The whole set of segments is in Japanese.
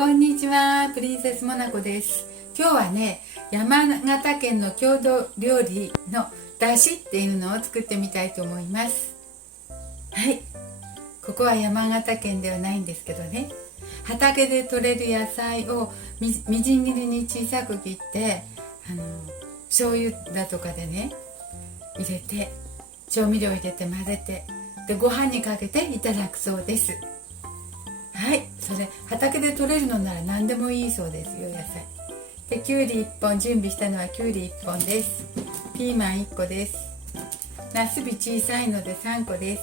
こんにちは、プリンセスモナコです。今日はね、山形県の郷土料理のだしっていうのを作ってみたいと思います。はい、ここは山形県ではないんですけどね、畑で採れる野菜をみじん切りに小さく切って醤油だとかでね入れて、調味料入れて混ぜて、でご飯にかけていただくそうです。はい、それ畑で採れるのなら何でもいいそうですよ、野菜で。きゅうり1本準備したのはきゅうり1本です。ピーマン1個です。なすび小さいので3個です。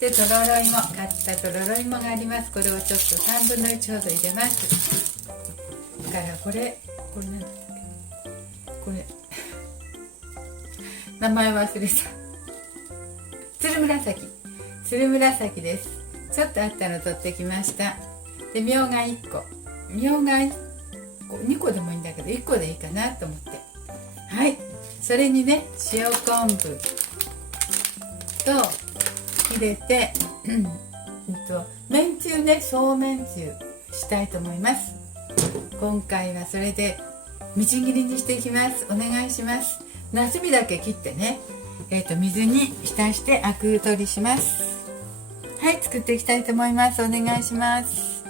でとろろ芋、買ったとろろ芋があります。これをちょっと3分の1ほど入れます。だからこれなんだっけ、これ名前忘れた。つるむらさきです。ちょっとあったの取ってきました。でみょうが1個、みょうが2個でもいいんだけど1個でいいかなと思って、はい、それにね塩昆布と入れてめんつゆね、そうめんつゆしたいと思います。今回はそれでみじん切りにしていきます。お願いします。なすびだけ切ってね、水に浸してアク取りします。はい、作っていきたいと思います。お願いします。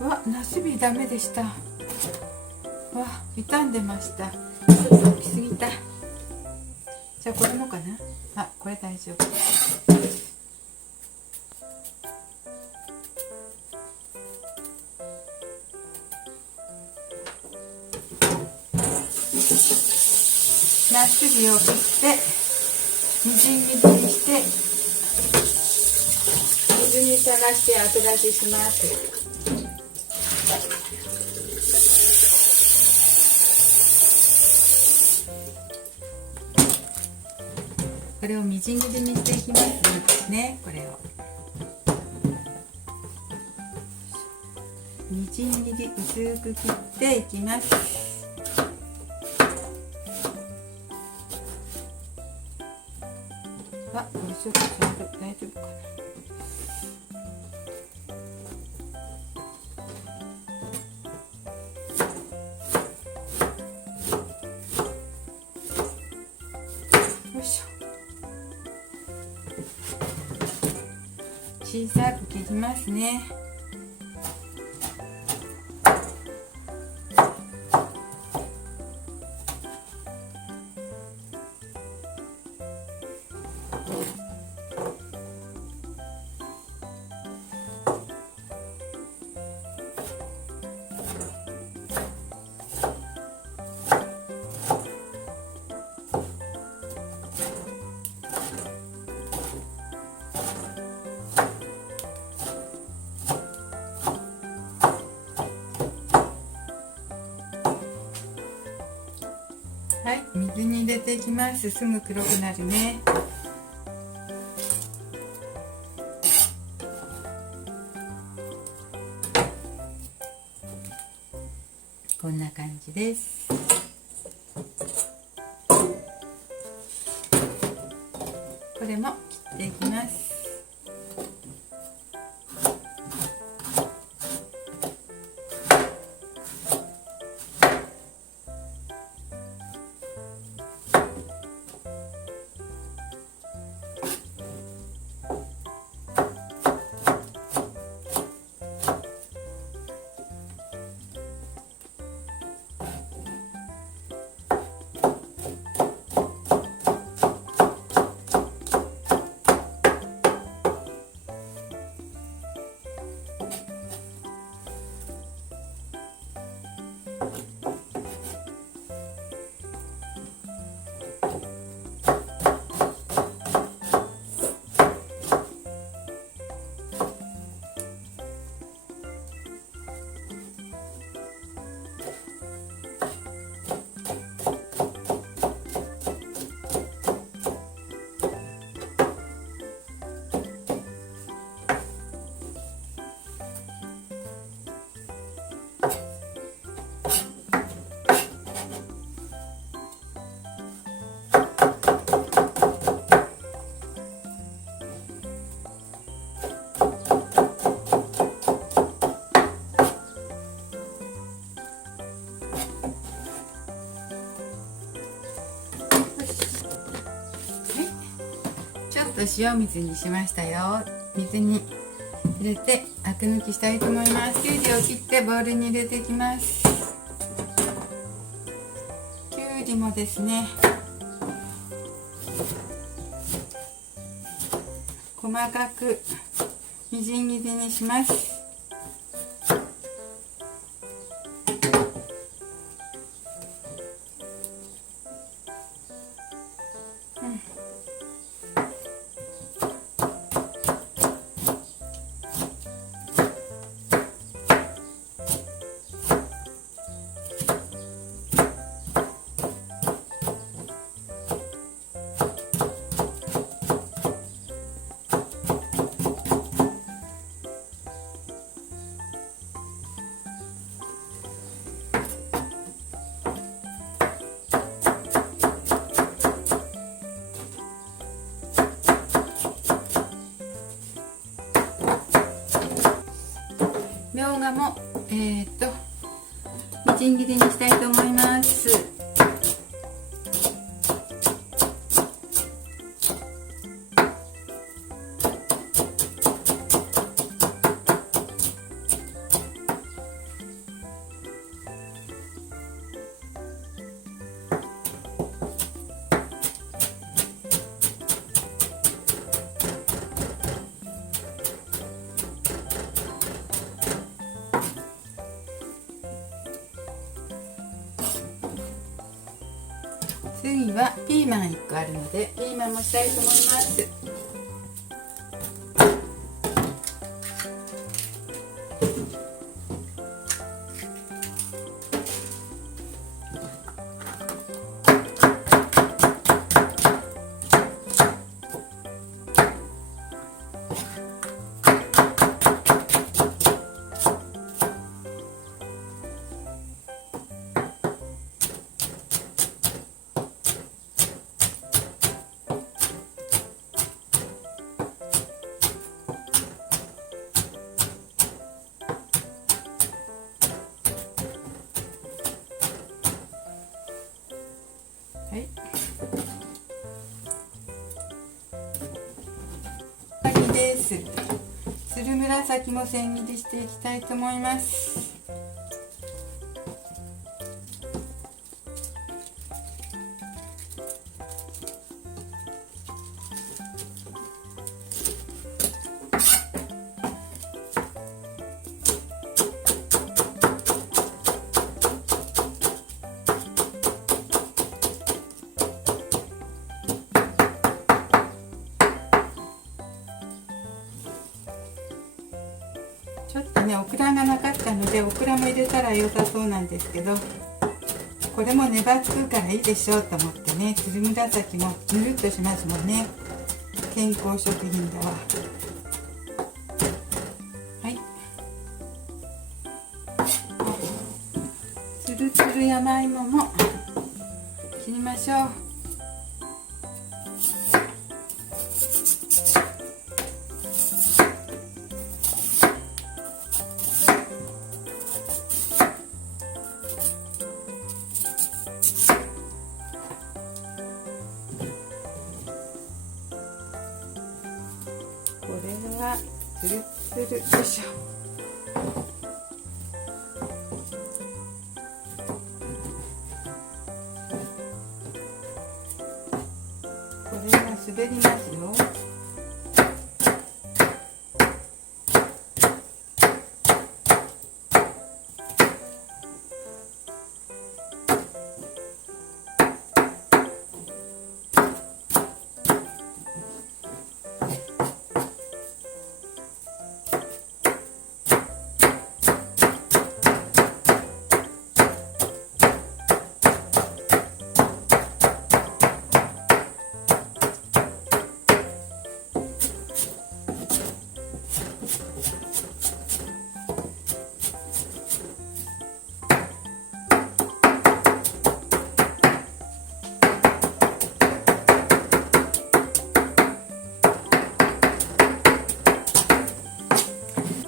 わ、なすびダメでした。わ、傷んでました。ちょっと大きすぎた。じゃあこれもかな。あ、これ大丈夫。なすびを切ってみじん切りにして水にさらして後出しします。これをみじん切りにしていきますね。これをみじん切り薄く切っていきます。あ、これちょっと大丈夫かな。よいしょ。小さく切りますね。はい、水に入れていきます。すぐ黒くなるね。こんな感じです。これも切っていきます。と塩水にしましたよ。水に入れてアク抜きしたいと思います。きゅうりを切ってボウルに入れていきます。きゅうりもですね、細かくみじん切りにします。みょうがもみじん切りにしたいと思います。次はピーマン1個あるのでピーマンもしたいと思います。はい、終わりです。つるむらさきも千切りしていきたいと思います。ちょっとねオクラがなかったのでオクラも入れたら良さそうなんですけど、これも粘つくからいいでしょうと思ってね、つるむらさきもぬるっとしますもんね。健康食品だわ。はい、つるつる山芋も切りましょう。これはつるつる、よいしょ。これが滑りますよ。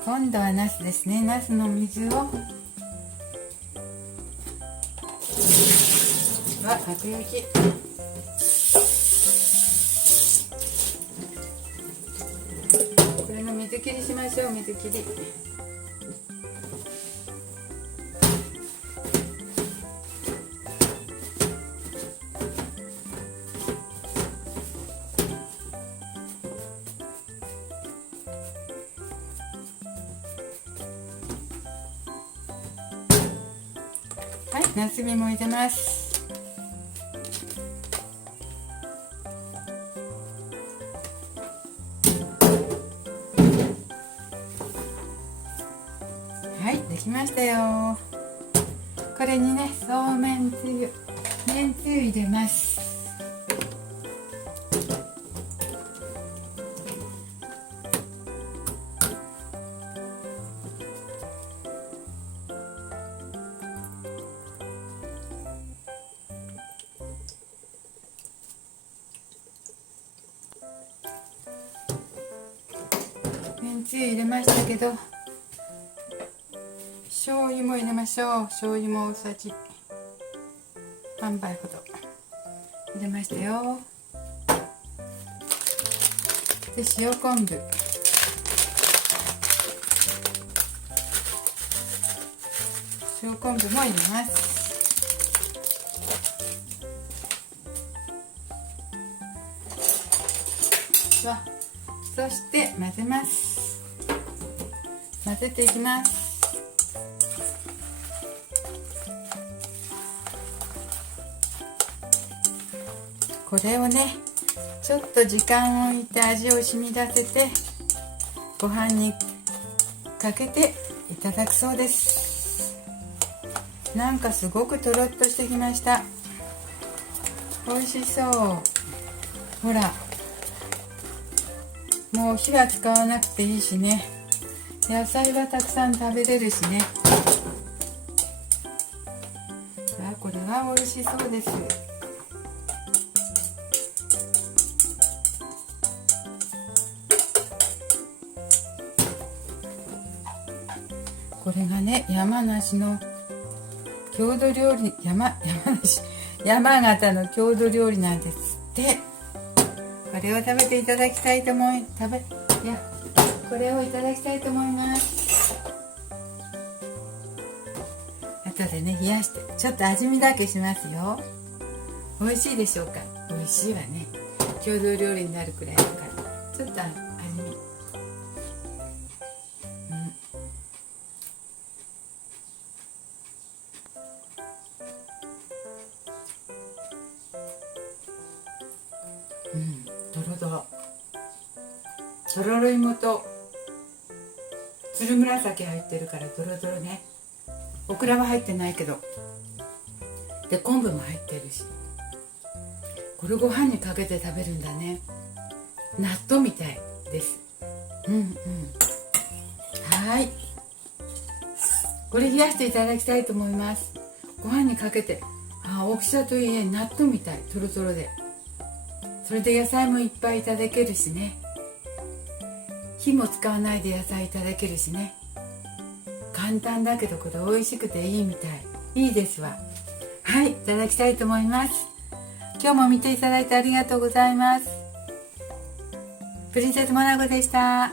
今度はナスですね。ナスの水をアク抜き。切りしましょう。水切り。はい、なすびも入れます。はい、できましたよ。これにね、そうめんつゆ、めんつゆ入れます。めんつゆ入れましたけど、醤油も入れましょう。醤油も大さじ半杯ほど入れましたよ。で、塩昆布、塩昆布も入れます。そして混ぜます。混ぜていきます。これをね、ちょっと時間を置いて味を染み出せてご飯にかけていただくそうです。なんかすごくとろっとしてきました。美味しそう。ほら、もう火は使わなくていいしね、野菜はたくさん食べれるしね。さあ、これは美味しそうです。これがね、山梨の郷土料理、山形の郷土料理なんですって。これを食べていただきたいと思い、これをいただきたいと思います。後でね、冷やしてちょっと味見だけしますよ。美味しいでしょうか。美味しいわね。郷土料理になるくらいだからちょっと味見。とろとろ、とろろ芋とつるむらさき入ってるからとろとろね。オクラは入ってないけど、で昆布も入ってるし、これご飯にかけて食べるんだね。納豆みたいです。はい、これ冷やしていただきたいと思います。ご飯にかけて、大きさといえ納豆みたい、とろとろで、それで野菜もいっぱいいただけるしね。火も使わないで野菜いただけるしね。簡単だけどこれ美味しくていいみたい。いいですわ。はい、いただきたいと思います。今日も見ていただいてありがとうございます。プリンセスモナコでした。